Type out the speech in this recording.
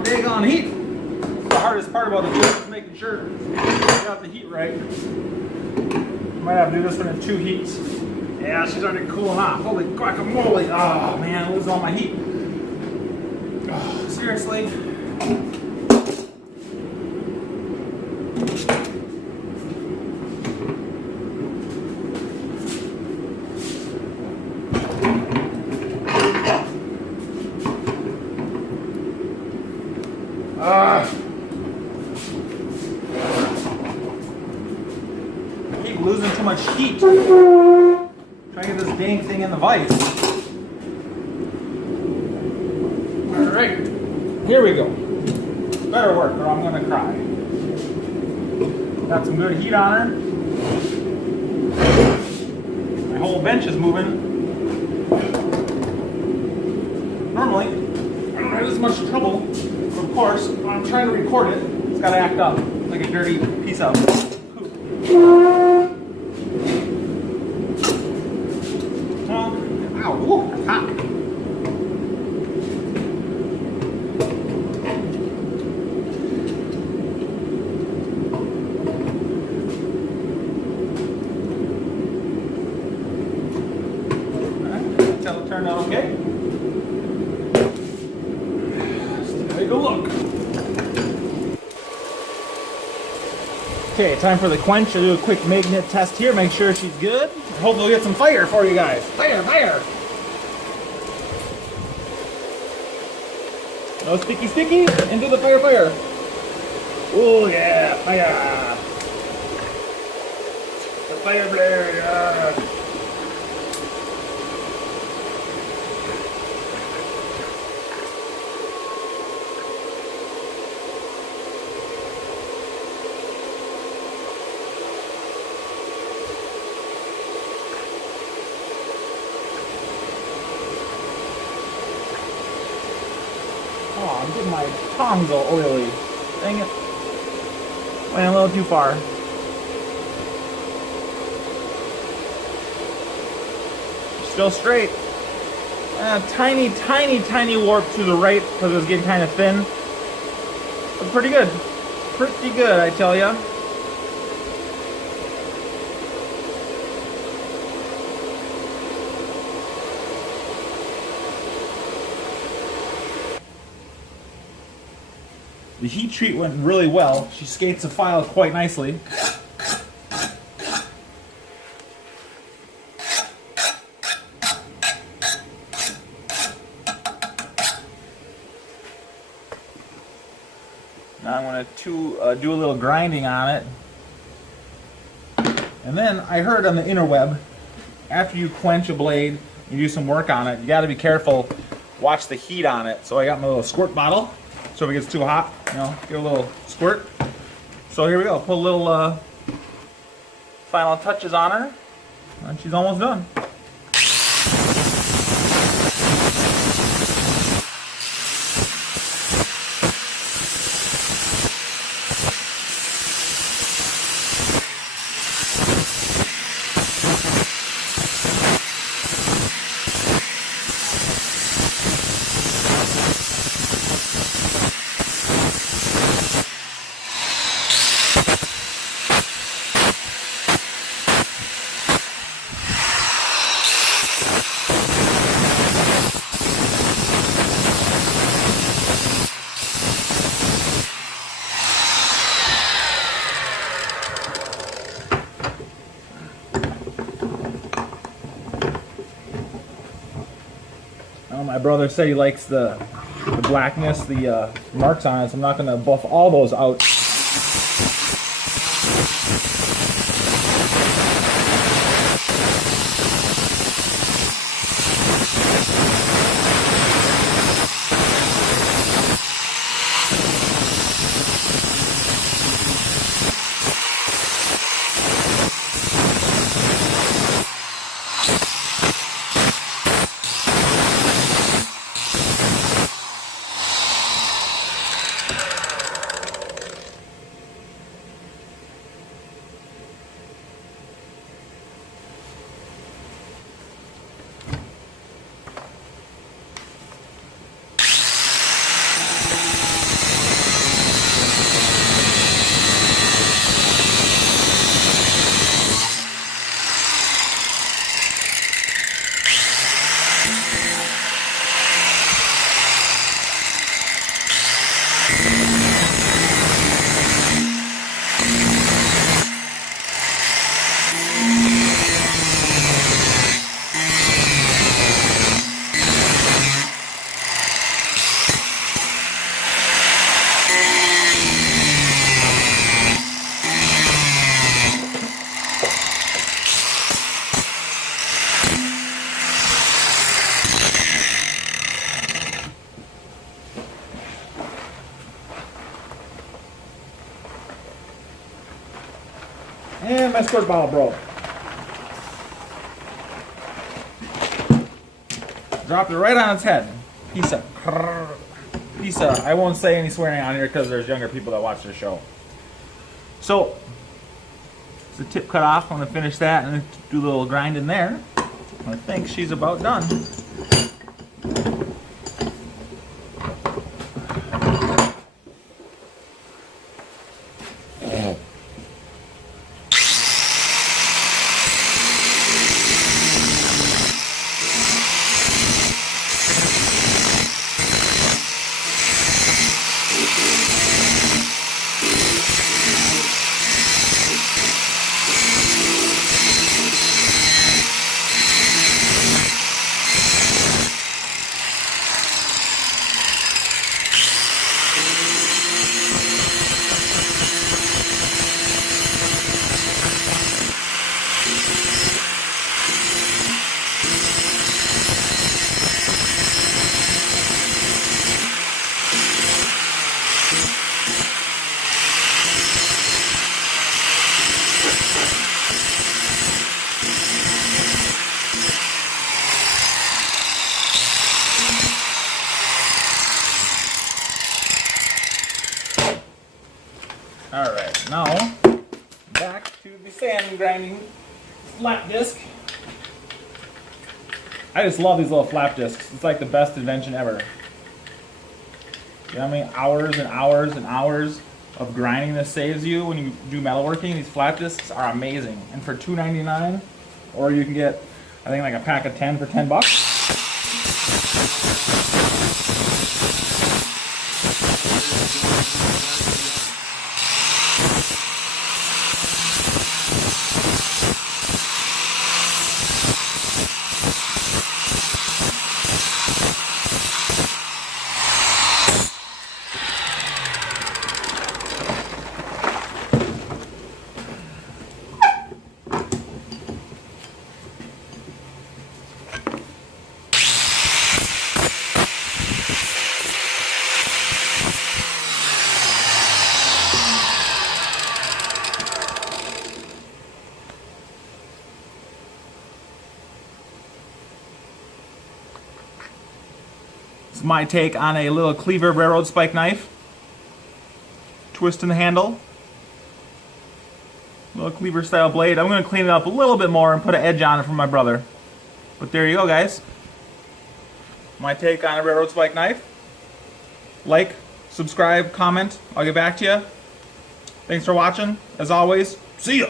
on daggone heat. The hardest part about the joint is making sure you got the heat right. Might have to do this one in 2 heats. Yeah, she's already cooling off. Holy guacamole. Oh man, I'm losing all my heat. Oh, seriously. Keep losing too much heat. Trying to get this dang thing in the vise. Alright, here we go. Better work or I'm gonna cry. Got some good heat on her. My whole bench is moving. Normally, I don't have as much trouble. Of course, when I'm trying to record it, it's got to act up like a dirty piece of poop. Ow, ooh, that's hot. Alright, that'll turn out okay. Take a look. Okay, time for the quench. I'll do a quick magnet test here, make sure she's good. Hope we'll get some fire for you guys. Fire, fire! No sticky, into the fire. Oh yeah, fire! The fire flare, yeah! Oh, I'm getting my tongs all oily. Dang it. Went a little too far. Still straight. Tiny warp to the right because it was getting kind of thin. But pretty good. Pretty good, I tell ya. The heat treat went really well. She skates the file quite nicely. Now I'm going to do a little grinding on it. And then I heard on the interweb, after you quench a blade, you do some work on it, you got to be careful, watch the heat on it. So I got my little squirt bottle. So if it gets too hot, you know, get a little squirt. So here we go. Put a little final touches on her, and she's almost done. My brother said he likes the blackness, the marks on it, so I'm not going to buff all those out. And my squirt bottle broke. Dropped it right on its head. Piece of, I won't say any swearing on here because there's younger people that watch the show. So, the tip cut off. I'm going to finish that and do a little grind in there. I think she's about done. Alright, now back to the sand grinding flat disc. I just love these little flap discs. It's like the best invention ever. You know how many hours and hours and hours of grinding this saves you when you do metalworking? These flap discs are amazing. And for $2.99, or you can get, I think, like a pack of 10 for $10. It's my take on a little cleaver railroad spike knife. Twist in the handle. Little cleaver style blade. I'm going to clean it up a little bit more and put an edge on it for my brother. But there you go, guys. My take on a railroad spike knife. Like, subscribe, comment. I'll get back to you. Thanks for watching. As always, see ya!